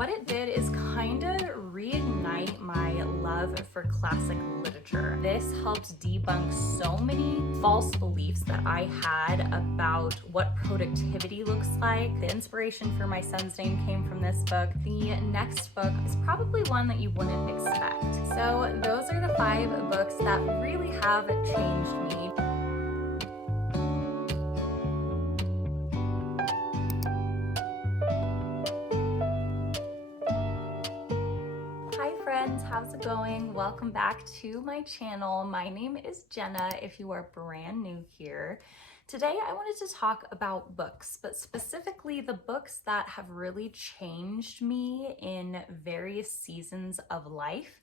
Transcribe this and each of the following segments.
what it did is kind of reignite my love for classic literature. This helped debunk so many false beliefs that I had about what productivity looks like. The inspiration for my son's name came from this book. The next book is probably one that you wouldn't expect. So those are the 5 books that really have changed me. Hi friends, how's it going? Welcome back to my channel. My name is Jenna if you are brand new here. Today I wanted to talk about books, but specifically the books that have really changed me in various seasons of life.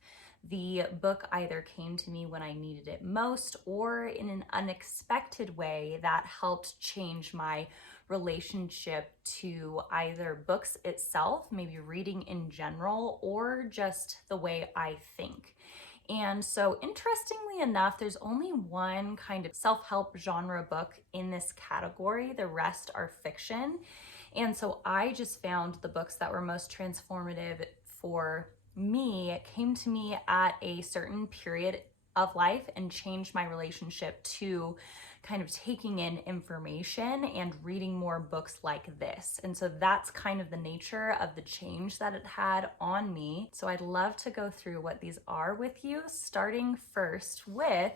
The book either came to me when I needed it most or in an unexpected way that helped change my relationship to either books itself, maybe reading in general, or just the way I think. And so interestingly enough, there's only one kind of self-help genre book in this category. The rest are fiction. And so I just found the books that were most transformative for me came to me at a certain period of life and changed my relationship to kind of taking in information and reading more books like this. And so that's kind of the nature of the change that it had on me. So I'd love to go through what these are with you, starting first with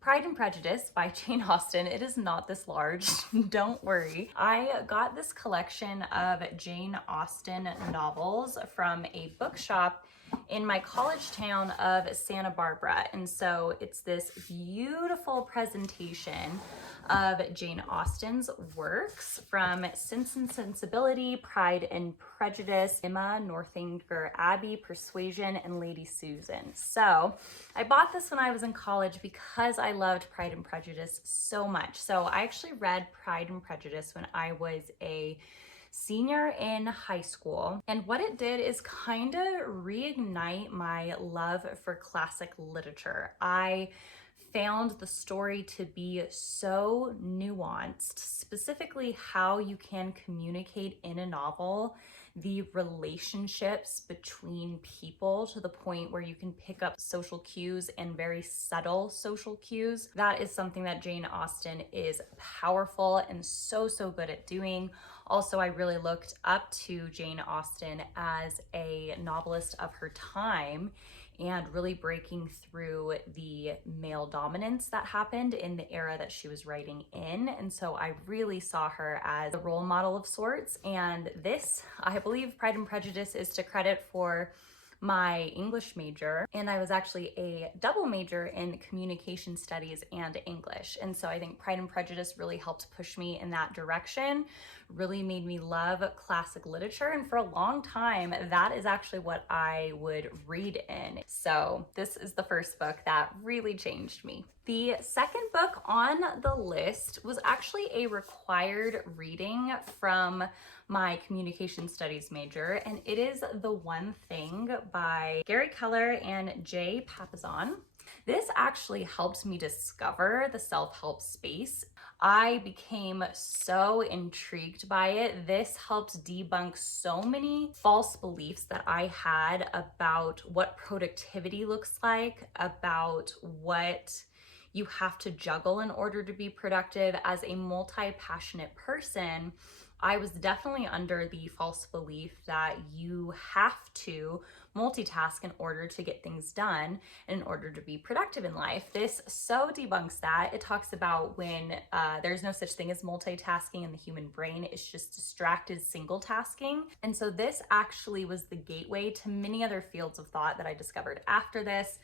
Pride and Prejudice by Jane Austen. It is not this large, don't worry. I got this collection of Jane Austen novels from a bookshop in my college town of Santa Barbara. And so it's this beautiful presentation of Jane Austen's works from Sense and Sensibility, Pride and Prejudice, Emma, Northanger Abbey, Persuasion, and Lady Susan. So I bought this when I was in college because I loved Pride and Prejudice so much. So I actually read Pride and Prejudice when I was a senior in high school. And what it did is kind of reignite my love for classic literature. I found the story to be so nuanced, specifically how you can communicate in a novel the relationships between people to the point where you can pick up social cues and very subtle social cues. That is something that Jane Austen is powerful and so good at doing. Also, I really looked up to Jane Austen as a novelist of her time and really breaking through the male dominance that happened in the era that she was writing in. And so I really saw her as a role model of sorts. And this, I believe Pride and Prejudice is to credit for my English major, and I was actually a double major in communication studies and English. And so I think Pride and Prejudice really helped push me in that direction, really made me love classic literature. And for a long time, that is actually what I would read in. So this is the first book that really changed me. The second book on the list was actually a required reading from my communication studies major, and it is The One Thing by Gary Keller and Jay Papasan. This actually helped me discover the self-help space. I became so intrigued by it. This helped debunk so many false beliefs that I had about what productivity looks like, about what you have to juggle in order to be productive. As a multi-passionate person, I was definitely under the false belief that you have to multitask in order to get things done and in order to be productive in life. This so debunks that. It talks about when there's no such thing as multitasking in the human brain. It's just distracted single tasking. And so this actually was the gateway to many other fields of thought that I discovered after this.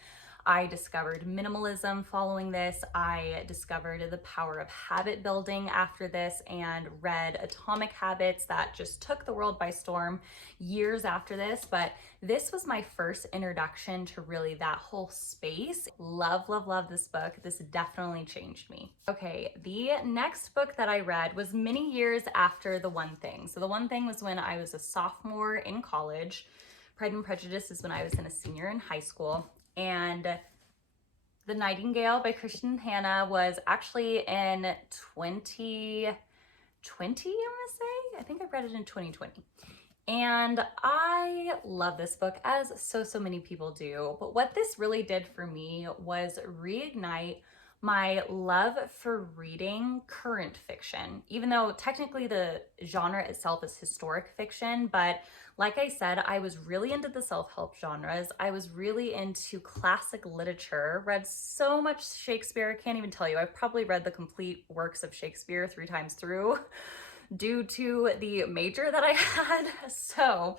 I discovered minimalism following this. I discovered the power of habit building after this and read Atomic Habits that just took the world by storm years after this. But this was my first introduction to really that whole space. Love this book. This definitely changed me. Okay, the next book that I read was many years after The One Thing. So The One Thing was when I was a sophomore in college. Pride and Prejudice is when I was a senior in high school. And The Nightingale by Christian Hannah was actually in 2020, I'm gonna say. I think I read it in 2020. And I love this book, as so many people do. But what this really did for me was reignite my love for reading current fiction, even though technically the genre itself is historic fiction. But like I said, I was really into the self-help genres. I was really into classic literature, read so much Shakespeare, I can't even tell you. I've probably read the complete works of Shakespeare 3 times through due to the major that I had. So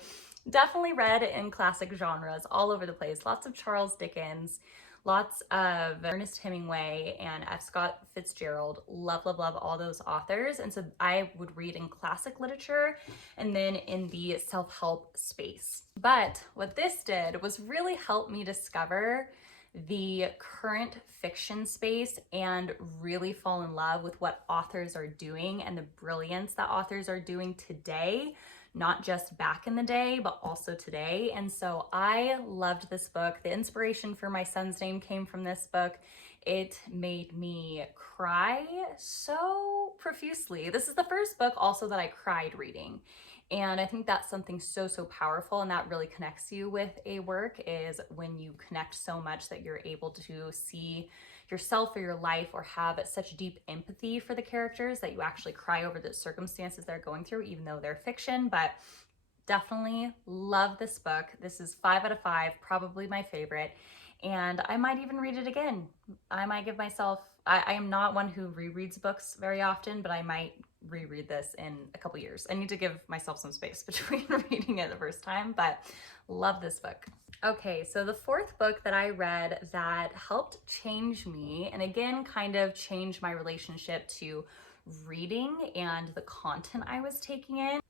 definitely read in classic genres all over the place. Lots of Charles Dickens, lots of Ernest Hemingway and F. Scott Fitzgerald. Love all those authors. And so I would read in classic literature and then in the self-help space. But what this did was really help me discover the current fiction space and really fall in love with what authors are doing and the brilliance that authors are doing today, not just back in the day, but also today. And so I loved this book. The inspiration for my son's name came from this book. It made me cry so profusely. This is the first book also that I cried reading. And I think that's something so powerful, and that really connects you with a work, is when you connect so much that you're able to see yourself or your life or have such deep empathy for the characters that you actually cry over the circumstances they're going through, even though they're fiction. But definitely love this book. This is 5 out of 5, probably my favorite. And I might even read it again. I might give myself, I am not one who rereads books very often, but I might reread this in a couple years. I need to give myself some space between reading it the first time, but love this book. Okay, so the fourth book that I read that helped change me, and again, kind of change my relationship to reading and the content I was taking in,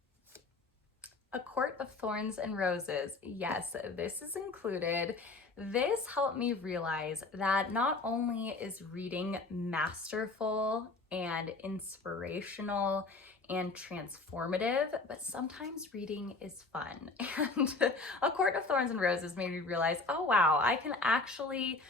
A Court of Thorns and Roses. Yes, this is included. This helped me realize that not only is reading masterful and inspirational and transformative, but sometimes reading is fun. And A Court of Thorns and Roses made me realize, oh wow, I can actually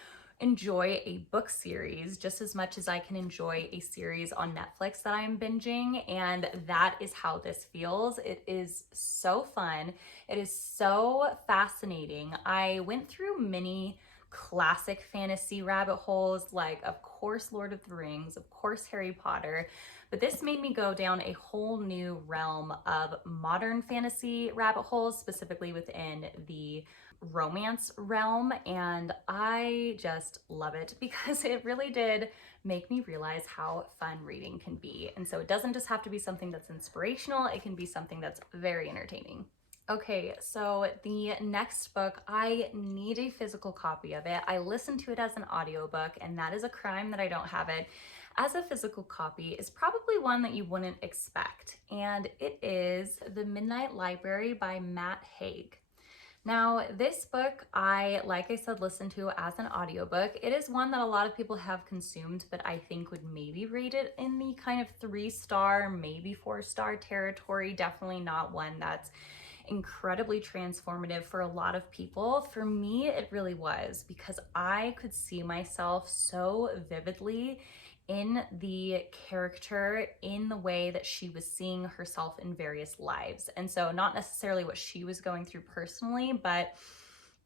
enjoy a book series just as much as I can enjoy a series on Netflix that I'm binging. And that is how this feels. It is so fun. It is so fascinating. I went through many classic fantasy rabbit holes, like of course Lord of the Rings, of course Harry Potter, but this made me go down a whole new realm of modern fantasy rabbit holes, specifically within the romance realm, and I just love it because it really did make me realize how fun reading can be. And so it doesn't just have to be something that's inspirational, it can be something that's very entertaining. Okay, so the next book, I need a physical copy of it. I listened to it as an audiobook, and that is a crime that I don't have it as a physical copy. Is probably one that you wouldn't expect, and it is The Midnight Library by Matt Haig. Now, this book, like I said, listened to as an audiobook. It is one that a lot of people have consumed, but I think would maybe rate it in the kind of 3-star, maybe 4-star territory. Definitely not one that's incredibly transformative for a lot of people. For me, it really was, because I could see myself so vividly in the character, in the way that she was seeing herself in various lives. And so not necessarily what she was going through personally, but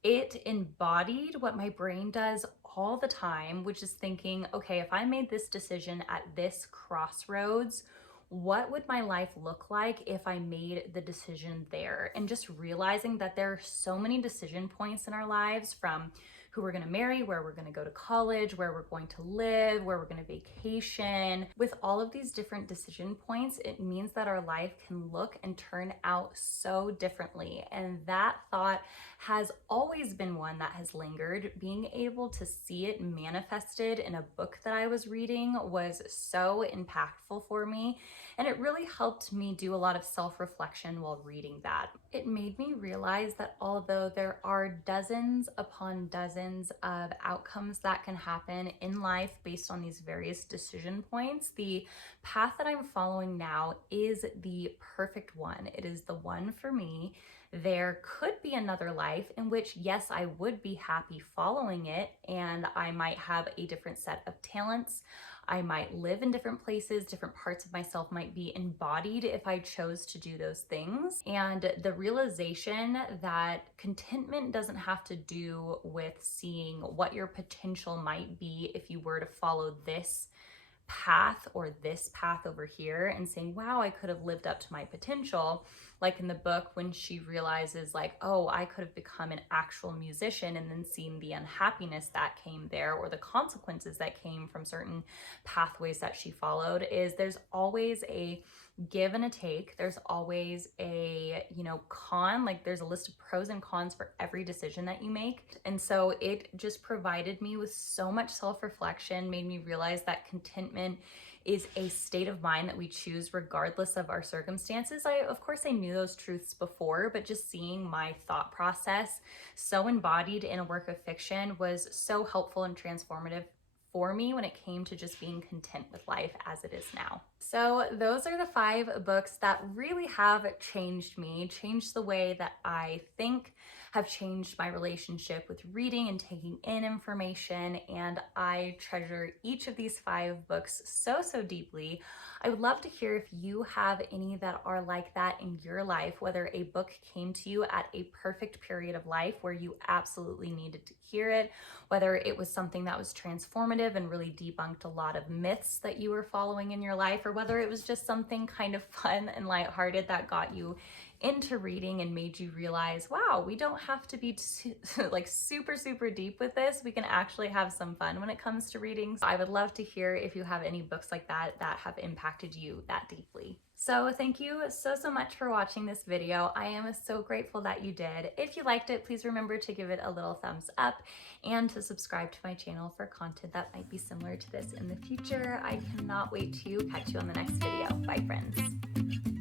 it embodied what my brain does all the time, which is thinking, okay, if I made this decision at this crossroads, what would my life look like if I made the decision there? And just realizing that there are so many decision points in our lives, from who we're going to marry, where we're going to go to college, where we're going to live, where we're going to vacation. With all of these different decision points, it means that our life can look and turn out so differently. And that thought has always been one that has lingered. Being able to see it manifested in a book that I was reading was so impactful for me. And it really helped me do a lot of self-reflection while reading that. It made me realize that although there are dozens upon dozens of outcomes that can happen in life based on these various decision points, the path that I'm following now is the perfect one. It is the one for me there could be another life in which, yes, I would be happy following it, and I might have a different set of talents. I might live in different places, different parts of myself might be embodied if I chose to do those things. And the realization that contentment doesn't have to do with seeing what your potential might be if you were to follow this path or this path over here, and saying, wow, I could have lived up to my potential. Like in the book, when she realizes like, oh, I could have become an actual musician, and then seeing the unhappiness that came there, or the consequences that came from certain pathways that she followed, is there's always a give and a take. There's always a, con, like there's a list of pros and cons for every decision that you make. And so it just provided me with so much self-reflection, made me realize that contentment is a state of mind that we choose regardless of our circumstances. Of course, I knew those truths before, but just seeing my thought process so embodied in a work of fiction was so helpful and transformative for me when it came to just being content with life as it is now. So those are the 5 books that really have changed me, changed the way that I think, have changed my relationship with reading and taking in information, and I treasure each of these 5 books so, so deeply. I would love to hear if you have any that are like that in your life, whether a book came to you at a perfect period of life where you absolutely needed to hear it, whether it was something that was transformative and really debunked a lot of myths that you were following in your life, or whether it was just something kind of fun and lighthearted that got you into reading and made you realize, wow, we don't have to be like super, super deep with this. We can actually have some fun when it comes to reading. So I would love to hear if you have any books like that that have impacted you that deeply. So thank you so, so much for watching this video. I am so grateful that you did. If you liked it, please remember to give it a little thumbs up and to subscribe to my channel for content that might be similar to this in the future. I cannot wait to catch you on the next video. Bye, friends.